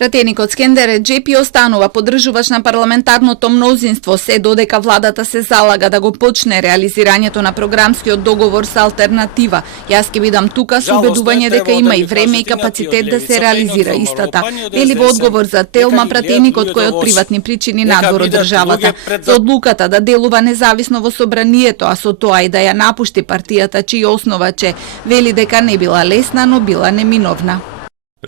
Пратеникот Скендер Реджепи останува поддржувач на парламентарното мнозинство се додека владата се залага да го почне реализирањето на програмскиот договор со алтернатива. Јас ќе бидам тука со убедување дека има и време и капацитет да се реализира истата. Вели во одговор за Телма пратеникот кој од приватни причини надвор од државата. За одлуката да делува независно во собранието, а со тоа и да ја напушти партијата чија основаче, вели дека не била лесна, но била неминовна.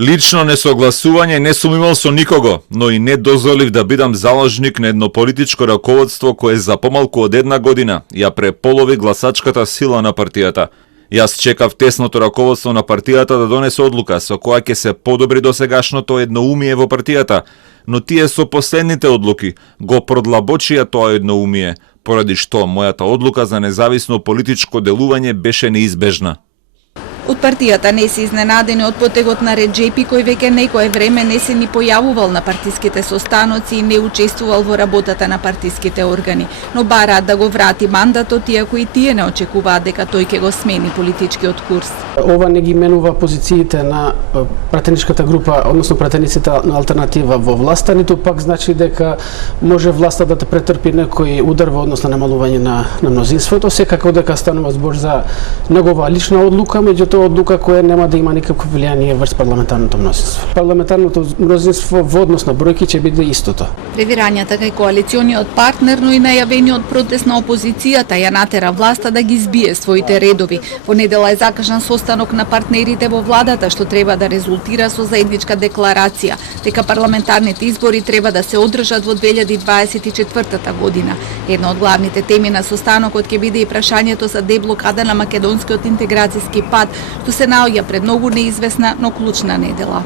Лично несогласување не сум имал со никого, но и не дозволив да бидам заложник на едно политичко раководство кое за помалку од една година ја преполови гласачката сила на партијата. Јас чекав тесното раководство на партијата да донесе одлука со која ќе се подобри досегашното едноумие во партијата, но тие со последните одлуки го продлабочија тоа едноумие, поради што мојата одлука за независно политичко делување беше неизбежна. Од партијата не се изненадени од потегот на Реджепи, кој веќе некое време не се ни појавувал на партиските состаноци и не учествувал во работата на партиските органи, но бараат да го врати мандатот, иако и тие не очекуваат дека тој ќе го смени политичкиот курс. Ова не ги менува позициите на пратеничката група, односно пратениците на алтернатива во власта, ниту пак значи дека може власта да претрпи некој удар во однос на намалување на мнозинството, секако дека станува збор за негова лична одлука, меѓутоа одлука која нема да има никакво влијание врз парламентарното мнозинство. Парламентарното мнозинство во однос на бројки ќе биде истото. Превирањата кај коалициониот партнер, но и најавениот протест на опозицијата ја натера власта да ги збие своите редови. Во недела е закажан состанок на партнерите во владата, што треба да резултира со заедничка декларација дека парламентарните избори треба да се одржат во 2024 година. Една од главните теми на состанокот ќе биде и прашањето за деблокада на македонскиот интеграцијски пат, што се наоѓа пред многу неизвестна, но клучна недела.